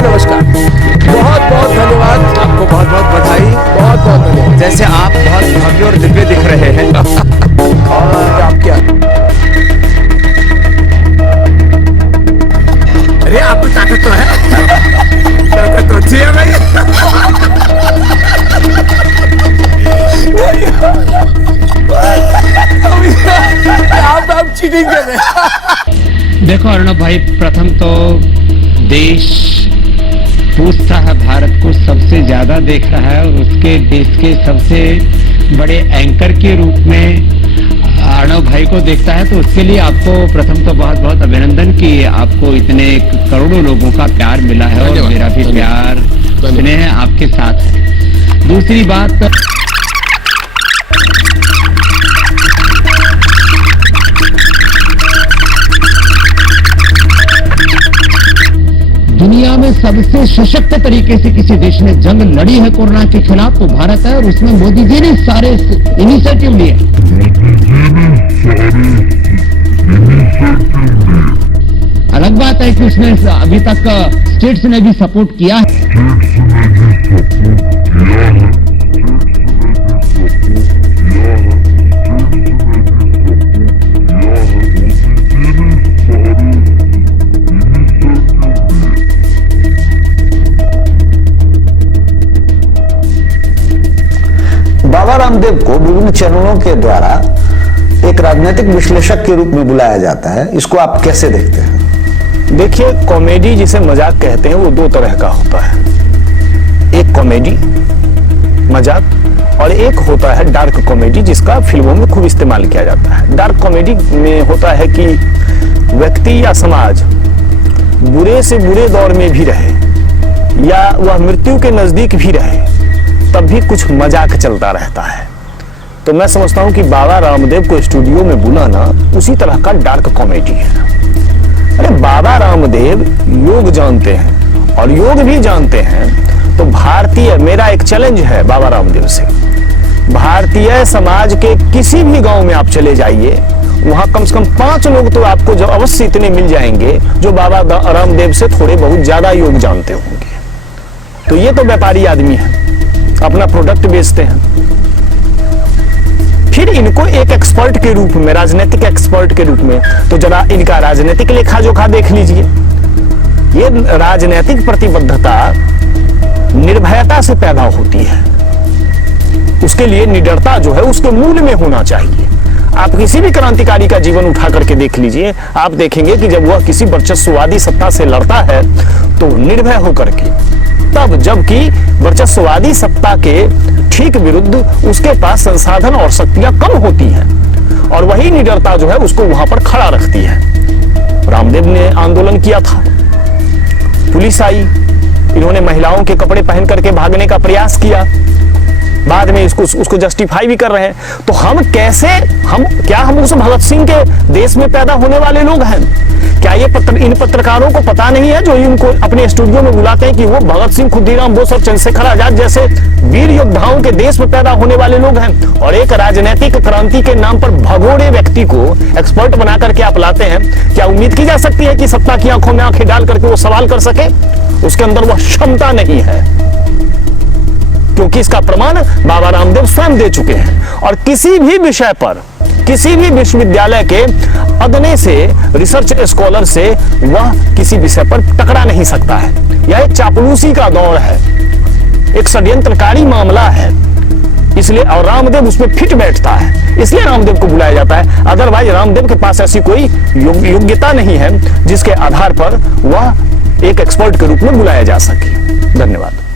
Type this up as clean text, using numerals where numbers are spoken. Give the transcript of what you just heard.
जी नमस्कार। बहुत बहुत धन्यवाद, आपको बहुत बहुत बधाई, बहुत बहुत धन्यवाद। जैसे आप बहुत भव्य और दिव्य दिख रहे हैं। और आप क्या, अरे आपको ताकत तो है, ताकत तो अच्छी है भाई। आप चीटिंग कर रहे हैं। देखो अर्णव भाई, प्रथम तो देश पूछता है भारत को सबसे ज्यादा देख रहा है और उसके देश के सबसे बड़े एंकर के रूप में अर्णव भाई को देखता है, तो उसके लिए आपको प्रथम तो बहुत बहुत अभिनंदन कि आपको इतने करोड़ों लोगों का प्यार मिला है और मेरा भी प्यार स्नेह आपके साथ है। दूसरी बात, दुनिया में सबसे सशक्त तरीके से किसी देश ने जंग लड़ी है कोरोना के खिलाफ तो भारत है, और उसमें मोदी जी ने सारे इनिशिएटिव लिए। अलग बात है कि उसने अभी तक स्टेट्स ने भी सपोर्ट किया है। बाबा रामदेव को विभिन्न चैनलों के द्वारा एक राजनीतिक विश्लेषक के रूप में बुलाया जाता है, इसको आप कैसे देखते हैं? देखिए, कॉमेडी जिसे मजाक कहते हैं वो दो तरह का होता है। एक कॉमेडी मजाक और एक होता है डार्क कॉमेडी, जिसका फिल्मों में खूब इस्तेमाल किया जाता है। डार्क कॉमेडी में होता है कि व्यक्ति या समाज बुरे से बुरे दौर में भी रहे या वह मृत्यु के नजदीक भी रहे, तब भी कुछ मजाक चलता रहता है। तो मैं समझता हूं कि बाबा रामदेव को स्टूडियो में बुलाना उसी तरह का डार्क कॉमेडी है। अरे बाबा रामदेव योग जानते हैं और योग भी जानते हैं, तो भारतीय, मेरा एक चैलेंज है बाबा रामदेव से, भारतीय समाज के किसी भी गांव में आप चले जाइए, वहां कम से कम 5 लोग तो आपको जो अवश्य इतने मिल जाएंगे जो बाबा रामदेव से थोड़े बहुत ज्यादा योग जानते होंगे। तो ये तो व्यापारी आदमी है, अपना प्रोडक्ट बेचते हैं। फिर इनको एक एक्सपर्ट के रूप में, राजनीतिक एक्सपर्ट के रूप में, तो जरा इनका राजनीतिक लेखा जोखा देख लीजिए। ये राजनीतिक प्रतिबद्धता निर्भयता से पैदा होती है, उसके लिए निडरता जो है उसके मूल में होना चाहिए। आप किसी भी क्रांतिकारी का जीवन उठा करके देख लीजिए, आप देखेंगे कि जब वह किसी वर्चस्ववादी सत्ता से लड़ता है तो निर्भय होकर के, तब जबकि वर्चस्ववादी सत्ता के ठीक विरुद्ध उसके पास संसाधन और शक्तियां कम होती हैं, और वही निडरता जो है उसको वहां पर खड़ा रखती है। रामदेव ने आंदोलन किया था, पुलिस आई, इन्होंने महिलाओं के कपड़े पहन करके भागने का प्रयास किया, बाद में उसको जस्टिफाई भी कर रहे हैं। तो हम कैसे, हम उस भगत सिंह के देश में पैदा होने वाले लोग हैं? क्या ये इन पत्रकारों को पता नहीं है जो इनको अपने स्टूडियो में बुलाते हैं कि वो भगत सिंह, खुदीराम बोस और चंद्रशेखर आजाद जैसे वीर योद्धाओं के देश में पैदा होने वाले लोग हैं? और एक राजनीतिक क्रांति के नाम पर भगोड़े व्यक्ति को एक्सपर्ट बना करके आप लाते हैं। क्या उम्मीद की जा सकती है कि सत्ता की आंखों में आंखें डाल करके वो सवाल कर सके? उसके अंदर वह क्षमता नहीं है, क्योंकि इसका प्रमाण बाबा रामदेव स्वयं दे चुके हैं। और किसी भी विषय पर, किसी भी विश्वविद्यालय के अदने से रिसर्च स्कॉलर से वह किसी विषय पर टकरा नहीं सकता है। यह एक चापलूसी का दौर है, एक षड्यंत्रकारी मामला है, इसलिए, और रामदेव उसमें फिट बैठता है, इसलिए रामदेव को बुलाया जाता है। अदरवाइज रामदेव के पास ऐसी कोई योग्यता नहीं है जिसके आधार पर वह एक एक्सपर्ट के रूप में बुलाया जा सके। धन्यवाद।